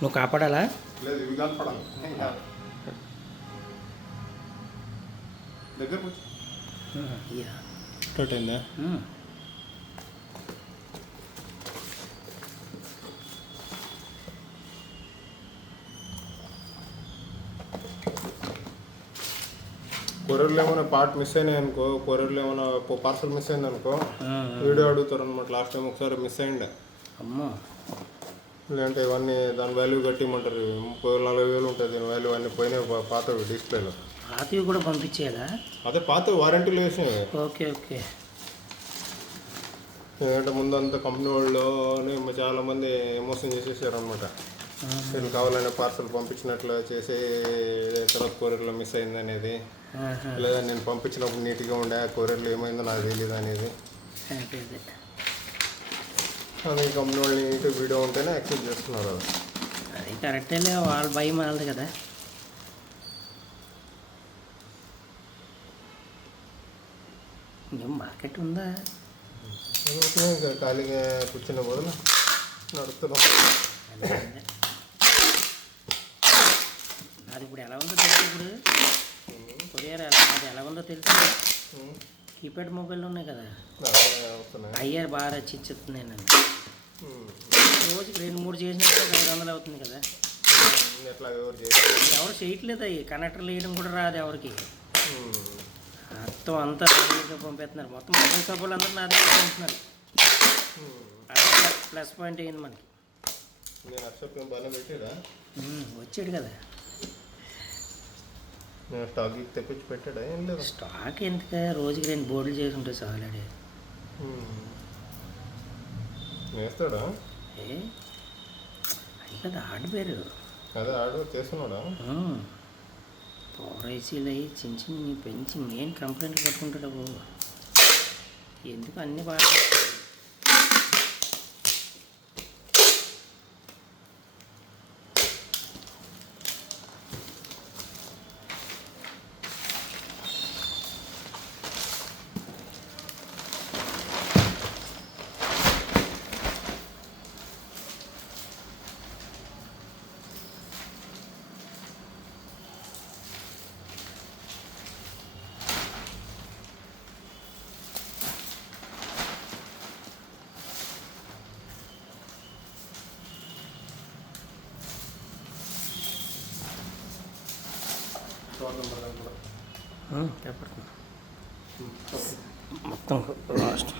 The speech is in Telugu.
నువ్వు కాపాడాలా? లేదు, ఇవి కలపడాలి. దగ్గరకు వచ్చి అయిందా? కొరియర్లో ఏమైనా పార్ట్ మిస్ అయినాయి అనుకో, కొరియర్లో ఏమైనా పార్సల్ మిస్ అయింది అనుకో, వీడియో అడుగుతారు అనమాట. లాస్ట్ టైం ఒకసారి మిస్ అయ్యిండే. అమ్మో, లేదంటే ఇవన్నీ దాని వాల్యూ కట్టిమంటారు. 30,000-40,000 ఉంటుంది దీని వాల్యూ. అన్నీ పోయినాయి పాతవి డిస్ప్లేలో. పాతవి కూడా పంపించేయాలా? అదే పాత వారంటీలు వేసినాయి. Okay okay. ఎందుకంటే ముందు అంతా కంపెనీ వాళ్ళని చాలామంది మోసం చేసేసారు అనమాట. నేను కావాలనే పార్సల్ పంపించినట్లు చేసి తర్వాత కొరియర్లో మిస్ అయింది అనేది, లేదా నేను పంపించినప్పుడు నీట్గా ఉండే కొరియర్లో ఏమైందో నాకు తెలియదు అనేది. అది కంపెనీ వాళ్ళు నీట్గా వీడియో ఉంటేనే యాక్సెప్ట్ చేస్తున్నారు. అది కరెక్టే, వాళ్ళ భయం వాళ్ళది కదా. ఇంకేం మార్కెట్ ఉందా? ఇంకా ఖాళీగా కూర్చున్న బదులు నడుస్తున్నాం. అది ఇప్పుడు ఎలా ఉందో తెలుసు. ఇప్పుడు కొరియర్ అది ఎలా ఉందో తెలుసు. కీప్యాడ్ మొబైల్ ఉన్నాయి కదా, అయ్యారు బాగా రచించుతుంది. నేను రోజుకి 2-3 చేసినట్టు 500 అవుతుంది కదా. ఎవరు చేయట్లేదు. అవి కనెక్టర్లు వేయడం కూడా రాదు ఎవరికి. మొత్తం అంతా నాదిగా పంపిస్తున్నారు. మొత్తం మొబైల్ షాపులు అందరూ నా దగ్గర పంపుతున్నారు. అదే ప్లస్ పాయింట్ అయింది మనకి. వచ్చాడు కదా. స్టాక్ తెప్పించి పెట్టాడా? ఏం లేదు. స్టాక్ ఎందుకు, రోజుకి 2 బోర్డులు చేసి ఉంటాయి చాలాడే. వేస్తాడా? అది కదా హార్డ్వేర్. అదే హార్డ్వేర్ చేస్తున్నాడా? పవర్ ఐసీలు అయ్యి చిన్న చిన్న పెంచి మెయిన్ కంప్లైంట్లు పెట్టుకుంటాడు బాబు. ఎందుకు అన్నీ బాగా మొత్తం లాస్ట్